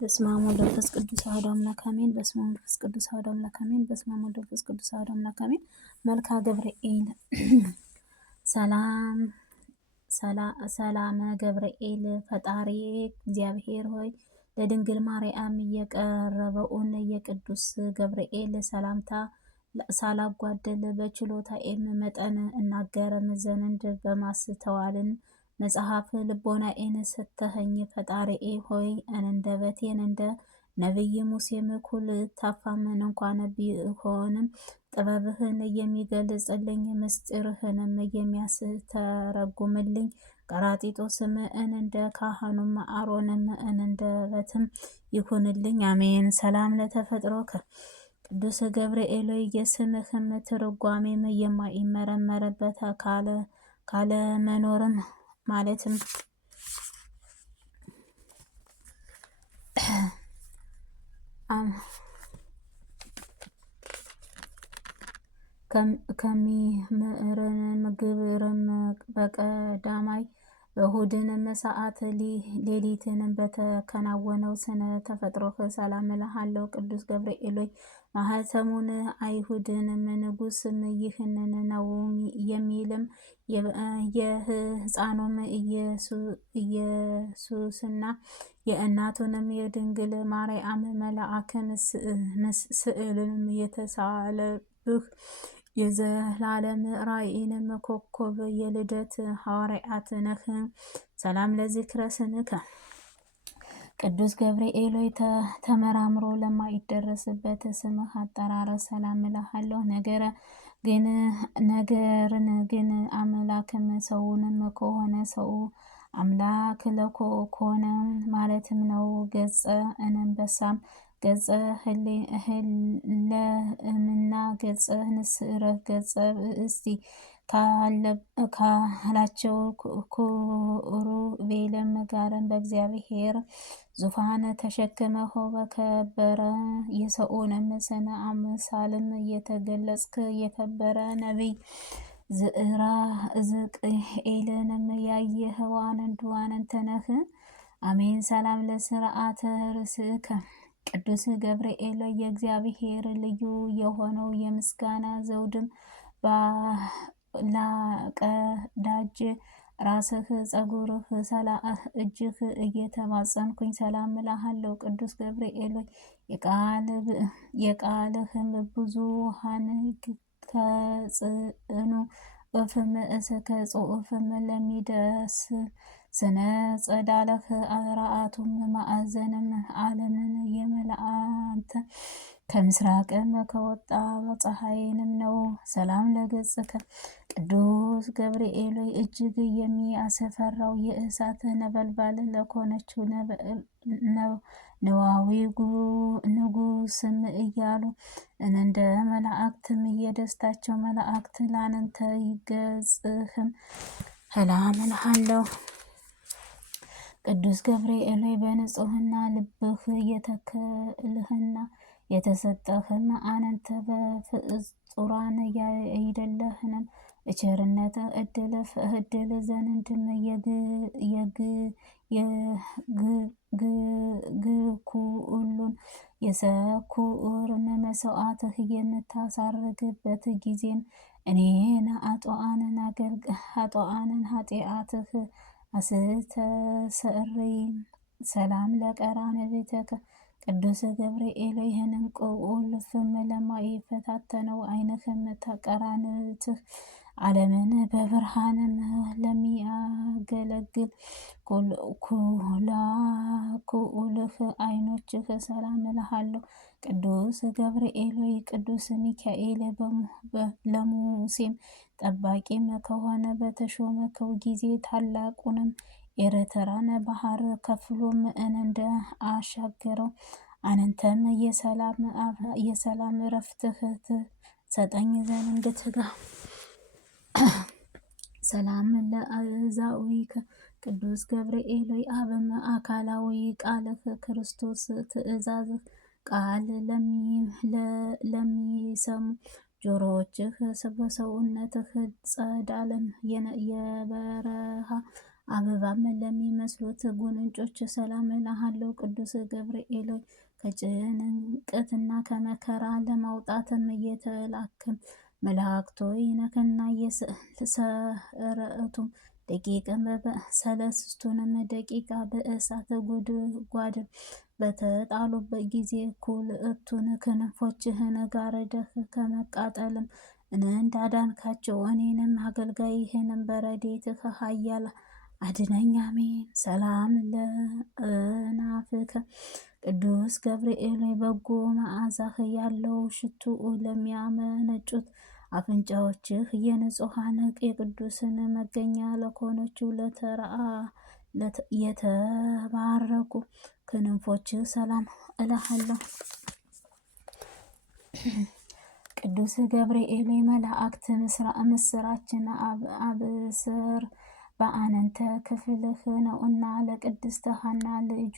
በስመ አብ ወወልድ ወመንፈስ ቅዱስ አሐዱ አምላክ አሜን። በስመ አብ ወመንፈስ ቅዱስ አሐዱ አምላክ አሜን። በስመ አብ ወወልድ ወመንፈስ ቅዱስ አሐዱ አምላክ አሜን። መልክአ ገብርኤል ሰላመ ገብርኤል ፈጣሪ እግዚአብሔር ሆይ ለድንግል ማርያም የቀረበውን የቅዱስ ገብርኤል ሰላምታ ሳላጓደል በችሎታዬም መጠን እናገረም ዘንድ በማስተዋልን መጽሐፍ ልቦናዬን ሰተኸኝ ፈጣሪዬ ሆይ አንደበቴን እንደ ነቢይ ሙሴም እኩል ታፋምን እንኳን ቢሆንም ጥበብህን የሚገልጽልኝ ምስጢርህንም የሚያስተረጉምልኝ ቀራጢጦስም እንደ ካህኑም አሮንም አንደበትም ይሁንልኝ። አሜን። ሰላም ለተፈጥሮከ ቅዱስ ገብርኤል የስምህም ትርጓሜም የማይመረመርበት ካለ መኖርም ማለትም ከሚምርም ግብርም በቀዳማይ በእሁድንም ሰዓት ሌሊትንም በተከናወነው ስነ ተፈጥሮህ ሰላም እልሃለሁ። ቅዱስ ገብርኤል ማኅተሙን አይሁድንም ንጉሥም ይህንን ነው የሚልም የሕፃኑም ኢየሱስና የእናቱንም የድንግል ማርያም መልአክም ስዕልንም የተሳለብህ የዘላለም ራእይንም ኮከብ የልደት ሐዋርያት ነህ። ሰላም ለዝክረ ስምከ ቅዱስ ገብርኤል ተመራምሮ ለማይደረስበት ስምህ አጠራር ሰላም እልሃለሁ። ነገርን ግን አምላክም ሰውንም ከሆነ ሰው አምላክ ለኮነ ማለትም ነው። ገጸ አንበሳም ገጸ ህልምና ገጸ ንስር ገጸ ብእሲ ካላቸው ኪሩቤልም ጋርም በእግዚአብሔር ዙፋን ተሸክመህ በከበረ የሰውንም ስነ አምሳልም የተገለጽክ የከበረ ነቢይ ሕዝቅኤልንም ያየኸው አንተ ነህ። አሜን። ሰላም ለስርዓተ ርእስከ ቅዱስ ገብርኤል የእግዚአብሔር ልዩ የሆነው የምስጋና ዘውድም ላቀዳጅ ራስህ ጸጉርህ እጅህ እየተማጸንኩኝ ሰላም እልሃለሁ። ቅዱስ ገብርኤል የቃልህም ብዙኃን ከጽኑ እፍም እስከ ጽሑፍም ለሚደርስ ስነ ጸዳለህ አርባዕቱም ማዕዘንም ዓለምን የመላእክት ከምስራቅም ከወጣ ፀሐይንም ነው። ሰላም ለገጽከ ቅዱስ ገብርኤል እጅግ የሚያስፈራው የእሳት ነበልባል ለኮነችው ነዋዊ ንጉስም እያሉ እንደ መላእክትም የደስታቸው መላእክት ላንተ ይገጽህም ሰላም እልሃለሁ። ቅዱስ ገብርኤል በንጽሕና ልብህ የተከልህና የተሰጠህም አንተ በፍጡራን አይደለህም። ቸርነት እድል ዘንድም የግኩሉን የሰኩርም መስዋዕትህ የምታሳርግበት ጊዜም እኔን ኃጥአንን ኃጢአትህ አስተስርይ። ሰላም ለቀራንብትከ ቅዱስ ገብርኤል ይህንን ቁልፍም ለማይፈታተነው ዓይንህም ቀራንብትህ ዓለምን በብርሃንም ለሚያገለግል ኩልህ ዓይኖችህ ሰላም እልሃለሁ። ቅዱስ ገብርኤል ቅዱስ ሚካኤል ለሙሴም ጠባቂም ከሆነ በተሾመከው ጊዜ ታላቁንም ኤርትራን ባህር ከፍሎም እንደ አሻገረው አንተም የሰላም እረፍትህ ትሰጠኝ ዘንድ ትጋ። ሰላም ለአእዛዊከ ቅዱስ ገብርኤል አብም አካላዊ ቃልህ ክርስቶስ ትእዛዝህ ቃል ለሚሰሙ ጆሮዎችህ በሰውነትህ ጸዳለም የበረሃ አበባም ለሚመስሉት ጉንጮች ሰላም እልሃለሁ። ቅዱስ ገብርኤል ሆይ ከጭንቀትና ከመከራ ለማውጣትም እየተላክም መላእክቶይ ነክና የሰረቱም ደቂቅም ሰለስቱንም ደቂቃ በእሳት ጉድጓድ በተጣሉበት ጊዜ ኩልእቱን ክንፎችህን ጋርደህ ከመቃጠልም እንዳዳንካቸው እኔንም አገልጋይህንም በረድኤትህ ኃያል አድነኝ። አሜን። ሰላም ለእናፍከ ቅዱስ ገብርኤል በጎ መዓዛህ ያለው ሽቱ ለሚያመነጩት አፍንጫዎችህ የንጹሐን የቅዱስን መገኛ ለሆነችው የተባረኩ ክንፎችህ ሰላም እልሃለሁ። ቅዱስ ገብርኤል መላእክት ምስራችን አብስር በአንተ ክፍልህ ነውና ለቅድስት ሐና ልጁ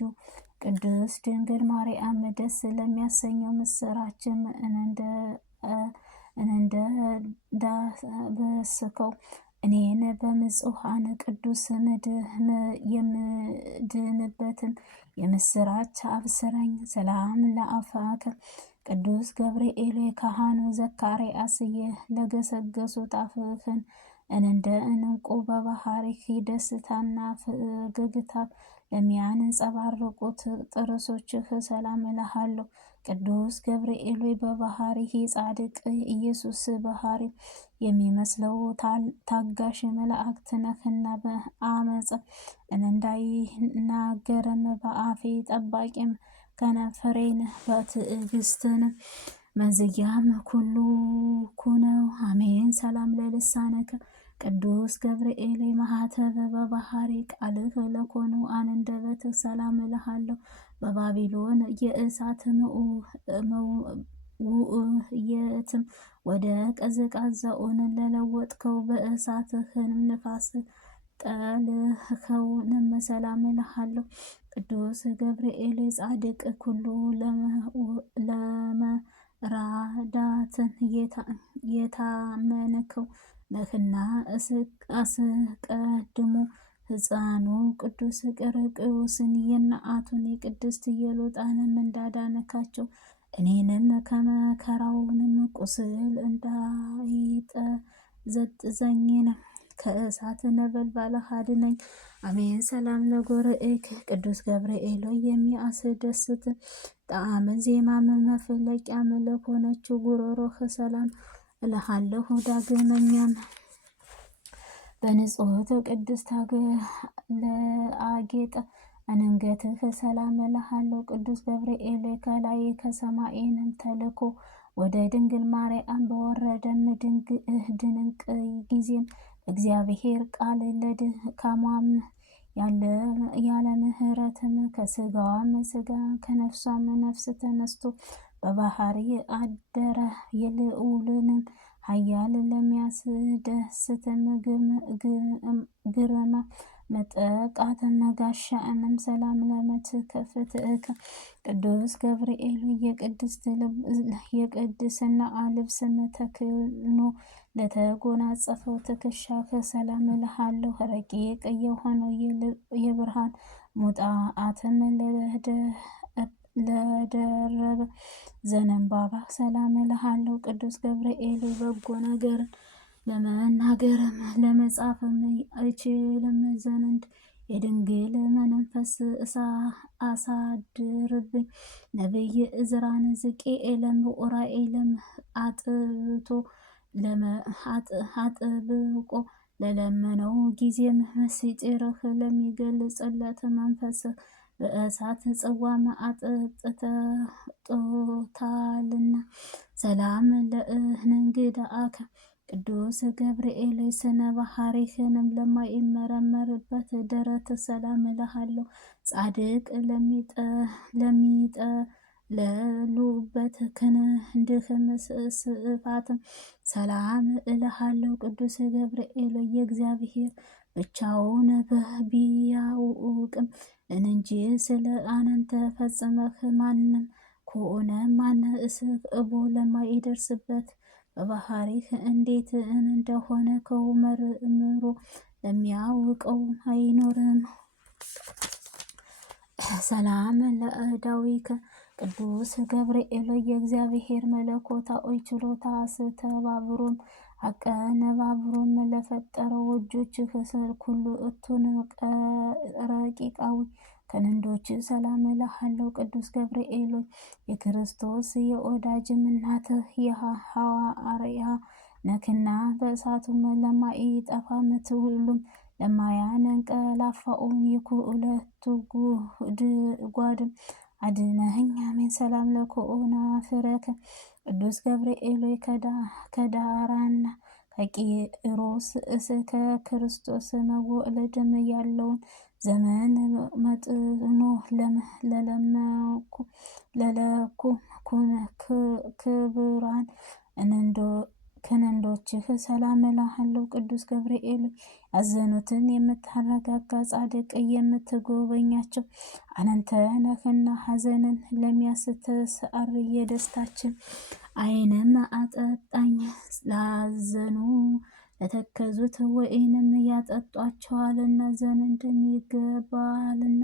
ቅዱስ ድንግል ማርያም ደስ ለሚያሰኘው ምስራችን እንዳበስከው እኔን በምጽዋን ቅዱስ የምድንበትን የምስራች አብስረኝ። ሰላም ለአፋከ ቅዱስ ገብርኤል ካህኑ ዘካርያስ ለገሰገሱት አፍህን እንደ እንቁ በባህሪህ ደስታና ፈገግታ ለሚያንጸባርቁት ጥርሶችህ ሰላም እልሃለሁ። ቅዱስ ገብርኤል በባህሪህ ጻድቅ ኢየሱስ ባህሪ የሚመስለው ታጋሽ መላእክት ነህና በአመፅ እንዳይናገርም በአፌ ጠባቂም ከነፈሬን በትዕግስትን መዝጊያም ኩሉ ኩነው። አሜን። ሰላም ለልሳነከ ቅዱስ ገብርኤል ማኅተበ በባህሪ ቃልህ ለኮኑ አንደበትህ ሰላም እልሃለሁ። በባቢሎን የእሳት ውእየትም ወደ ቀዝቃዛውን ለለወጥከው በእሳትህን ንፋስ ጠልኸውንም ሰላም እልሃለሁ። ቅዱስ ገብርኤል ጻድቅ ኩሉ ለመራዳትን የታመንከው ነህና አስቀድሞ ሕፃኑ ቅዱስ ቄርሎስን የእናቱን የቅድስት ኢየሉጣንም እንዳዳነካቸው እኔንም ከመከራውንም ቁስል እንዳይጠዘጥዘኝን ከእሳት ነበልባል አድነኝ። አሜን። ሰላም ለጉርኤከ ቅዱስ ገብርኤል የሚያስደስት ጣዕመ ዜማም መፍለቂያም ለሆነችው ጉሮሮህ ሰላም እልሃለሁ። ዳግመኛም በንጽሕት ቅድስት ለአጌጠ አንገትህ ሰላም እልሃለሁ። ቅዱስ ገብርኤል ከላይ ከሰማይንም ተልኮ ወደ ድንግል ማርያም በወረደም ድንቅ ጊዜም እግዚአብሔር ቃል ለድካሟም ያለ ምሕረትም ከስጋዋም ስጋ ከነፍሷም ነፍስ ተነስቶ በባህሪ አደረ። የልዑልንም ኃያል ለሚያስደስትም ግርማ መጠቃትም ጋሻንም ሰላም ለመትከፍትከ ቅዱስ ገብርኤል የቅድስና ልብስም ተክህኖ ለተጎናጸፈው ትከሻህ ሰላም እልሃለሁ። ረቂቅ የሆነው የብርሃን ሙጣአትም ለደረበ ዘንባባ ሰላም እልሃለሁ። ቅዱስ ገብርኤል በጎ ነገርን ለመናገርም ለመጻፍም አይችልም ዘንድ የድንግል መንፈስ አሳድርብኝ። ነቢይ ዕዝራን ሕዝቅኤልም ኡራኤልም አጥብቆ ለለመነው ጊዜም ምስጢርህ ለሚገልጽለት መንፈስ በእሳት ጽዋም አጠጥቶታልና ሰላም ለእንግድአከ ቅዱስ ገብርኤል ስነ ባህሪህንም ለማይመረመርበት ደረት ሰላም እልሃለሁ። ጻድቅ ለሚጠለሉበት ክንድህም ስፋትም ሰላም እልሃለሁ። ቅዱስ ገብርኤል የእግዚአብሔር ብቻውን ቢያውቅም እንጂ ስለ አንተ ፈጽመህ ማንም ከሆነ እስቦ ለማይደርስበት በባህሪህ እንዴት እንደሆነ ከው መርምሮ ለሚያውቀው አይኖርም። ሰላም ለእዳዊከ ቅዱስ ገብርኤል የእግዚአብሔር መለኮታዊ ችሎታ አስተባብሮም አቀነባብሮም ለፈጠረው እጆችህ ስር ኩሉ እቱን ረቂቃዊ ከንንዶች ሰላም እልሃለሁ። ቅዱስ ገብርኤል የክርስቶስ የወዳጅም እናትህ የሐዋርያ ነክና በእሳቱም ለማይጠፋ ምትውሉም ለማያንቀላፋውን የኩለቱ ጓድም አድነኸኝ አሜን። ሰላም ለኮኦና ፍረከ ቅዱስ ገብርኤል ከዳራና ከቂሮስ እስከ ክርስቶስ መወለድም ያለውን ዘመን መጥኖ ለለኩ ክቡራን ክንንዶችህ ሰላም እልሃለሁ። ቅዱስ ገብርኤል ያዘኑትን የምታረጋጋ ጻድቅ የምትጎበኛቸው አንተ ነህና ሐዘንን ለሚያስተስር የደስታችን ዓይንም አጠጣኝ። ላዘኑ ለተከዙት ወይንም ያጠጧቸዋልና ዘንድ ይገባልና።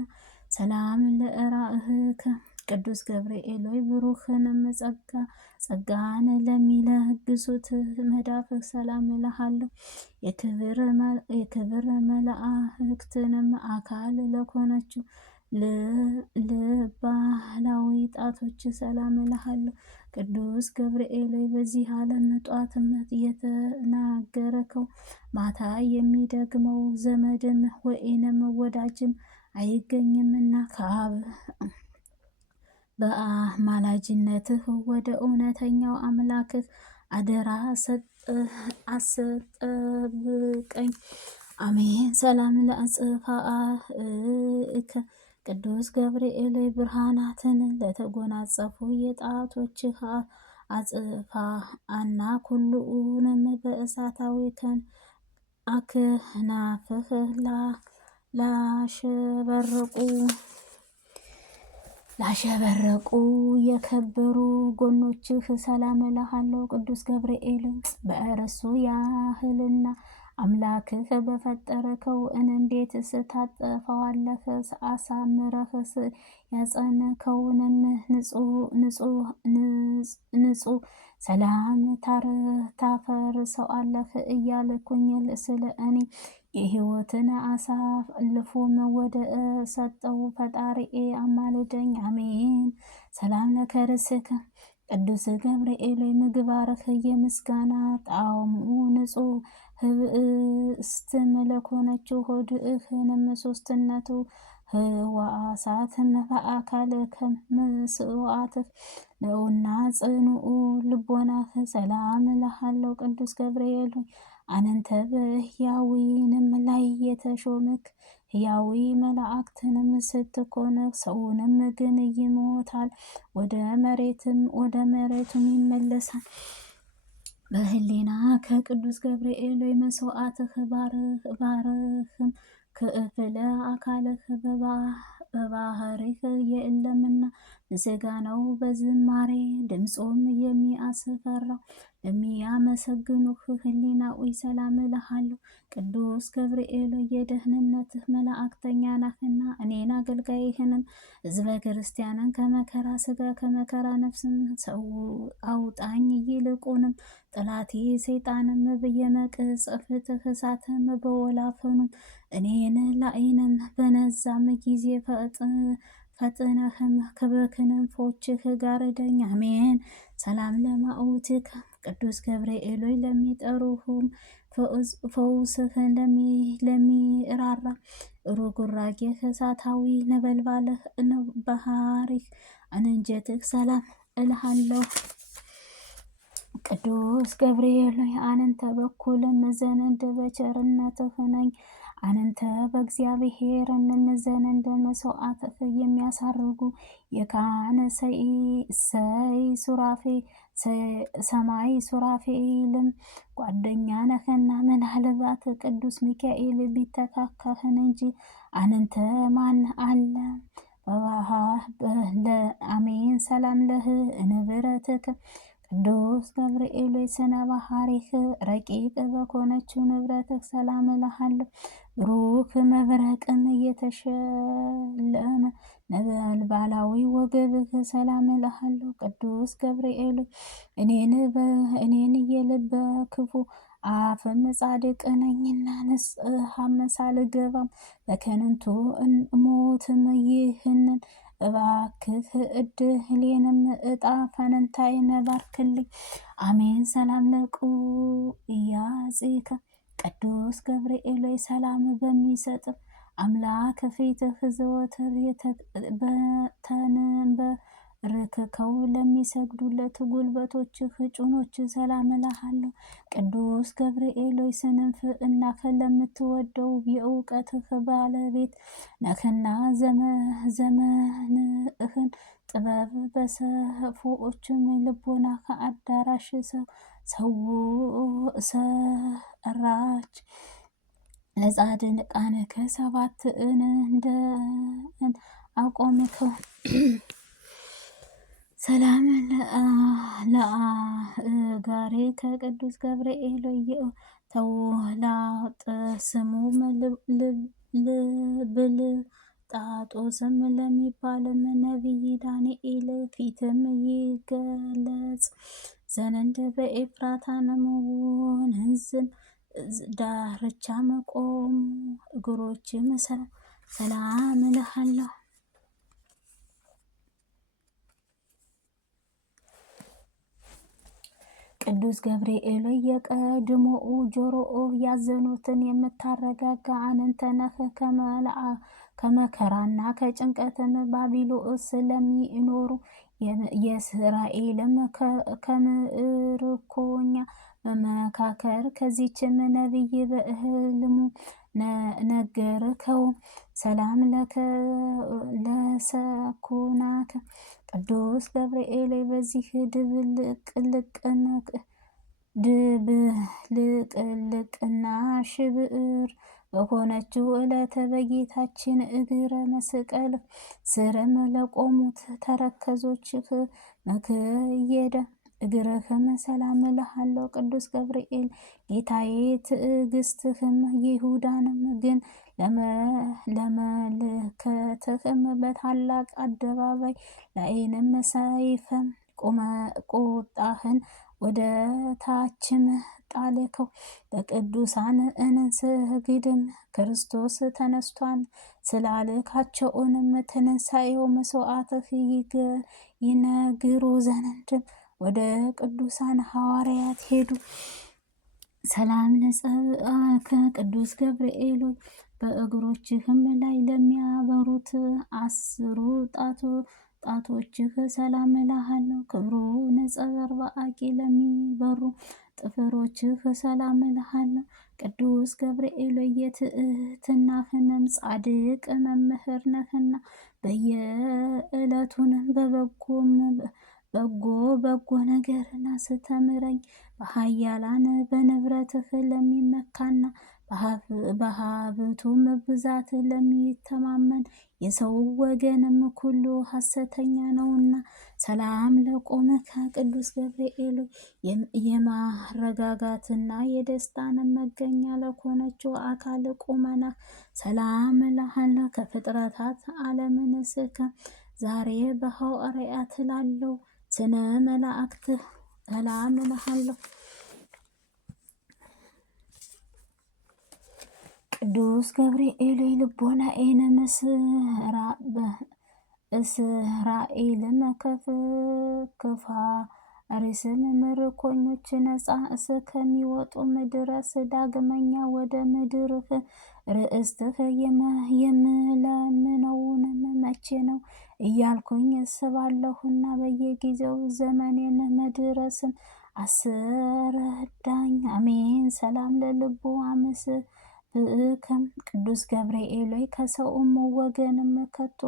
ሰላም ለእራእህከ ቅዱስ ገብርኤል ብሩህንም ጸጋን ለሚለግሱት መዳፍህ ሰላም እልሃለሁ። የክብር መላእክትንም አካል ለኮነችው ልባላዊ ጣቶች ሰላም እልሃለሁ። ቅዱስ ገብርኤል በዚህ ዓለም ጧትም የተናገርከው ማታ የሚደግመው ዘመድም ወይንም ወዳጅም አይገኝምና ከአብ በአማላጅነትህ ወደ እውነተኛው አምላክህ አደራ አሰጠብቀኝ አሜን። ሰላም ለአጽፋእከ ቅዱስ ገብርኤል ብርሃናትን ለተጎናጸፉ የጣቶችህ አጽፋአና ኩሉንም በእሳታዊ አክናፍህ ላሸበረቁ የከበሩ ጎኖችህ ሰላም እልሃለሁ። ቅዱስ ገብርኤል በእርሱ ያህልና አምላክህ በፈጠርከው እንዴት ስታጠፋዋለህ? አሳምረህስ ያጸንከውንም ንጹሕ ሰላም ታፈርሰዋለህ እያልኩኝ ስለ እኔ የሕይወትን አሳልፎም ወደ ሰጠው ፈጣሪዬ አማልደኝ አሜን። ሰላም ለከርስከ ቅዱስ ገብርኤል ምግባርህ የምስጋና ጣዕሙ ንጹሕ ህብእስትም ለኮነችው ሆድህንም ሦስትነቱ ህዋሳትም በአካል ከምስዋዕትህ ነውና ጽኑዑ ልቦናህ ሰላም እልሃለሁ። ቅዱስ ገብርኤል አንተ በሕያዋንም ላይ የተሾምክ ሕያዊ መላእክትንም ስትኮን ሰውንም ግን ይሞታል ወደ መሬቱም ይመለሳል። በህሊና ከቅዱስ ገብርኤል መስዋዕትህ ባርህም ክፍለ አካልህ በባህሪህ የለምና ምስጋናው በዝማሬ ድምፆም የሚያስፈራው ለሚያመሰግኑህ ህሊናዊ ሰላም እልሃለሁ። ቅዱስ ገብርኤል የደህንነትህ መላእክተኛ ነህና እኔን አገልጋይህንም ሕዝበ ክርስቲያንን ከመከራ ሥጋ ከመከራ ነፍስም ሰው አውጣኝ። ይልቁንም ጠላቴ ሰይጣንም በየመቅሰፍትህ እሳትም በወላፈኑም እኔን ላይንም በነዛም ጊዜ ፈጥነህም በክንፎችህ ጋርደኝ አሜን። ሰላም ለማዕውትከ ቅዱስ ገብርኤል ለሚጠሩህም ፈውስህ ለሚራራ ርጉራጌህ እሳታዊ ነበልባልህ ባህሪህ አንጀትህ ሰላም እልሃለሁ። ቅዱስ ገብርኤል አንተ በኩልም ዘንድ በቸርነትህ ነኝ። አንተ በእግዚአብሔር ዘንድ መስዋዕትህ የሚያሳርጉ የካህን ሰማይ ሱራፌልም ጓደኛ ነህና ምናልባት ቅዱስ ሚካኤል ቢተካከህን እንጂ አንተ ማን አለ? አሜን። ሰላም ለህ እንብረትከ ቅዱስ ገብርኤል ስነ ባህሪህ ረቂቅ በኮነችው ንብረትህ ሰላም እልሃለሁ። ብሩክ መብረቅም እየተሸለመ ነበልባላዊ ወገብህ ሰላም እልሃለሁ። ቅዱስ ገብርኤል እኔን የልበ ክፉ አፍም ጻድቅ ነኝና ንስሐም ሳልገባም በከንቱ ሞትም ይህንን እባክህ እድሌንም እጣ ፈንታዬን ባርክልኝ። አሜን። ሰላም ለቁያጽከ ቅዱስ ገብርኤል ሰላም በሚሰጥ አምላክ ፊትህ ዘወትር ተንበርክከው ለሚሰግዱለት ጉልበቶችህ ጭኖች ሰላም እልሃለሁ። ቅዱስ ገብርኤል ስንፍና ለምትወደው የእውቀትህ ባለቤት ነህና ዘመንህን ጥበብ በሰፎችም ልቦና ከአዳራሽ ሰራች። ለጻድቃን ከሰባት እንደን አቆምከው። ሰላም ለአጋሬ ከቅዱስ ገብርኤል ተውላጠ ስሙ ብልጣጦስም ለሚባልም ነቢይ ዳንኤል ፊትም ይገለጽ ዘንድ በኤፍራታንም ወንዝም ዳርቻ መቆም እግሮችም ሰላም እልሃለሁ። ቅዱስ ገብርኤል የቀድሞው ጆሮኦ ያዘኑትን የምታረጋጋ አንተ ነህ። ከመከራና ከጭንቀትም ባቢሎስ ስለሚኖሩ የእስራኤልም ከምርኮኛ በመካከል ከዚችም ነቢይ በሕልሙ ነገርከው። ሰላም ለሰኮናከ ቅዱስ ገብርኤል በዚህ ድብልቅልቅና ሽብር በሆነችው ዕለት በጌታችን እግረ መስቀል ስርም ለቆሙት ተረከዞችህ መክየደ እግርህም ሰላም እልሃለሁ። ቅዱስ ገብርኤል ጌታዬ ትዕግስትህም ይሁዳንም ግን ለመልከትህም በታላቅ አደባባይ ላይንም ሰይፈም ቁጣህን ወደ ታችም ጣልከው። በቅዱሳን እንስግድም ክርስቶስ ተነስቷን ስላልካቸውንም ትንሣኤው መስዋዕትህ ይነግሩ ዘንድም ወደ ቅዱሳን ሐዋርያት ሄዱ። ሰላም ለጸብአከ ቅዱስ ገብርኤል በእግሮችህም ላይ ለሚያበሩት 10 ጣቶችህ ሰላም እልሃለሁ። ክብሩ ነጸብራቅ ለሚበሩ ጥፍሮችህ ሰላም እልሃለሁ። ቅዱስ ገብርኤል የትሕትናህንም ጻድቅ መምህር ነህና በየዕለቱንም በጎ ነገርን አስተምረኝ። በኃያላን በንብረትህ ለሚመካና በሀብቱም ብዛት ለሚተማመን የሰው ወገንም ሁሉ ሐሰተኛ ነውና። ሰላም ለቆመከ ቅዱስ ገብርኤል የማረጋጋትና የደስታን መገኛ ለሆነችው አካል ቁመና ሰላም እልሃለሁ። ከፍጥረታት ዓለምን ዛሬ በሐዋርያት ላለው ስነ መላእክት ሰላም እልሃለሁ። ቅዱስ ገብርኤል ልቦናዬን እስራኤልም ከፋሪስም ምርኮኞች ነፃ እስከሚወጡም ድረስ ዳግመኛ ወደ ምድርህ ርስትህ የምለምነውንም መቼ ነው እያልኩኝ እስባለሁና በየጊዜው ዘመኔን መድረስም አስረዳኝ። አሜን። ሰላም ለልቡ ቅዱስ ገብርኤል ከሰውም ወገንም ከቶ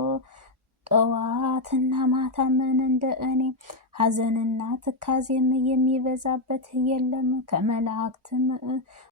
ጠዋትና ማታ ምን እንደ እኔ ሐዘንና ትካዜም የሚበዛበት የለም። ከመላእክትም